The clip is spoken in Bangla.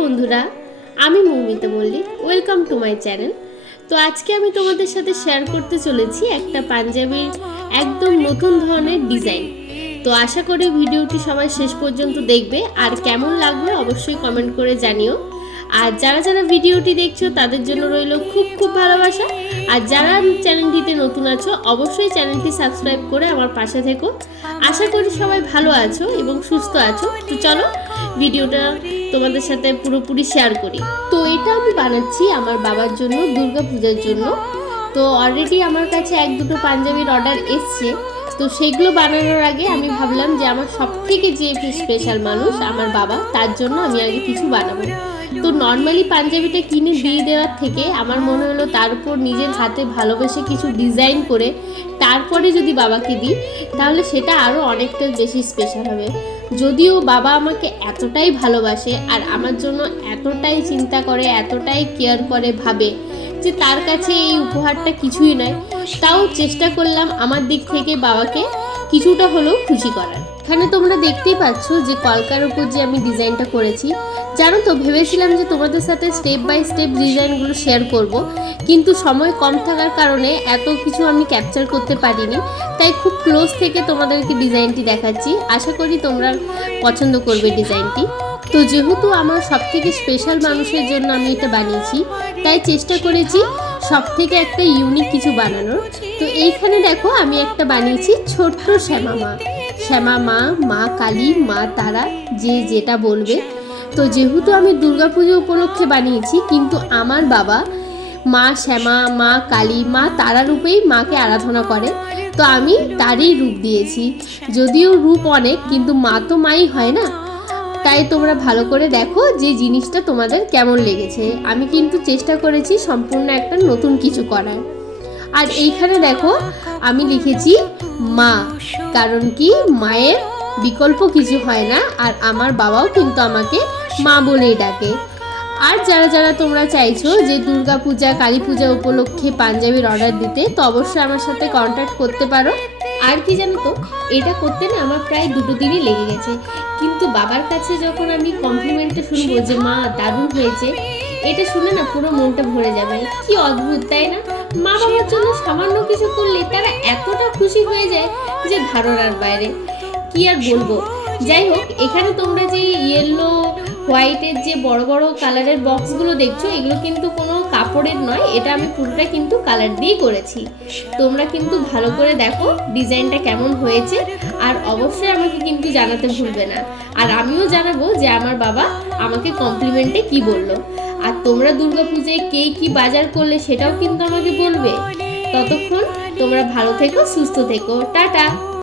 বন্ধুরা, আমি Moumita Mallick. Welcome to my channel. তো আজকে আমি তোমাদের সাথে শেয়ার করতে চলেছি একটা পাঞ্জাবির একদম নতুন ধরনের ডিজাইন। তো আশা করি ভিডিওটি সবাই শেষ পর্যন্ত দেখবে, আর কেমন লাগবে অবশ্যই কমেন্ট করে জানিও। আর যারা যারা ভিডিওটি দেখছো তাদের জন্য রইল খুব খুব ভালোবাসা। আর যারা চ্যানেলটিতে নতুন আছো অবশ্যই চ্যানেলটি সাবস্ক্রাইব করে আমার পাশে থেকো। আশা করি সবাই ভালো আছো এবং সুস্থ আছো। তো চলো ভিডিওটা তোমাদের সাথে পুরোপুরি শেয়ার করি। তো এটা আমি বানাচ্ছি আমার বাবার জন্য, দুর্গা পূজার জন্য। তো অলরেডি আমার কাছে এক দুটো পাঞ্জাবির অর্ডার এসছে। তো সেগুলো বানানোর আগে আমি ভাবলাম যে আমার সব থেকে যে স্পেশাল মানুষ আমার বাবা, তার জন্য আমি আগে কিছু বানাবো। তো নর্মালি পাঞ্জাবিটা কিনে দিয়ে দেওয়ার থেকে আমার মনে হলো তার উপর নিজের হাতে ভালোবেসে কিছু ডিজাইন করে তারপরে যদি বাবাকে দিই তাহলে সেটা আরও অনেকটা বেশি স্পেশাল হবে। যদিও বাবা আমাকে এতটাই ভালোবাসে আর আমার জন্য এতটাই চিন্তা করে, এতটাই কেয়ার করে, ভাবে যে তার কাছে এই উপহারটা কিছুই নয়, তাও চেষ্টা করলাম আমার দিক থেকে বাবাকে কিছুটা হলেও খুশি করার। এখানে তোমরা দেখতেই পাচ্ছ যে কলকার উপর যে আমি ডিজাইনটা করেছি। জানো তো, ভেবেছিলাম যে তোমাদের সাথে স্টেপ বাই স্টেপ ডিজাইনগুলো শেয়ার করব, কিন্তু সময় কম থাকার কারণে এত কিছু আমি ক্যাপচার করতে পারিনি। তাই খুব ক্লোজ থেকে তোমাদেরকে ডিজাইনটি দেখাচ্ছি। আশা করি তোমরা পছন্দ করবে ডিজাইনটি। তো যেহেতু আমার সব থেকে স্পেশাল মানুষের জন্য আমি এটা বানিয়েছি, তাই চেষ্টা করেছি সব থেকে একটা ইউনিক কিছু বানানোর। তো এইখানে দেখো আমি একটা বানিয়েছি ছোট্ট শ্যামা মা। শ্যামা মা, মা কালী, মা তারা, যে যেটা বলবে। তো যেহেতু আমি দুর্গাপুজো উপলক্ষে বানিয়েছি, কিন্তু আমার বাবা মা শ্যামা, মা কালী, মা তারা রূপেই মাকে আরাধনা করে। তো আমি তারই রূপ দিয়েছি। যদিও রূপ অনেক, কিন্তু মা তো মাই হয় না। তাই তোমরা ভালো করে দেখো যে জিনিসটা তোমাদের কেমন লেগেছে। আমি কিন্তু চেষ্টা করেছি সম্পূর্ণ একটা নতুন কিছু করার। আর এইখানে দেখো আমি লিখেছি মা, কারণ কি মায়ের বিকল্প কিছু হয় না, আর আমার বাবাও কিন্তু আমাকে মা বলেই ডাকে। আর যারা যারা তোমরা চাইছো যে দুর্গা পূজা, কালী পূজা উপলক্ষে পাঞ্জাবির অর্ডার দিতে, তো অবশ্যই আমার সাথে কন্ট্যাক্ট করতে পারো। আর কি জানো তো, এটা করতে না আমার প্রায় 2 দিনই লেগে গেছে। কিন্তু বাবার কাছে যখন আমি কমপ্লিমেন্টটা শুনবো যে মা দারুণ হয়েছে, এটা শুনে না পুরো মনটা ভরে যাবে। কি অদ্ভুত তাই না? মা বাবার জন্য সামান্য কিছু করলে তারা এতটা খুশি হয়ে যায় যে ধারণার বাইরে। কি আর বলবো। যাই হোক, এখানে তোমরা যে ইয়েলো হোয়াইটের যে বড় বড় কালারের বক্সগুলো দেখছো, এগুলো কিন্তু কোনো কাপড়ের নয়, এটা আমি পুরোটা কিন্তু কালার দিয়ে করেছি। তোমরা কিন্তু ভালো করে দেখো ডিজাইনটা কেমন হয়েছে, আর অবশ্যই আমাকে কিন্তু জানাতে ভুলবে না। আর আমিও জানাবো যে আমার বাবা আমাকে কমপ্লিমেন্টে কি বললো। আর তোমরা দুর্গাপূজায় কে কি বাজার করলে সেটাও কিন্তু আমাকে বলবে। ততক্ষণ তোমরা ভালো থেকো, সুস্থ থেকো, টাটা।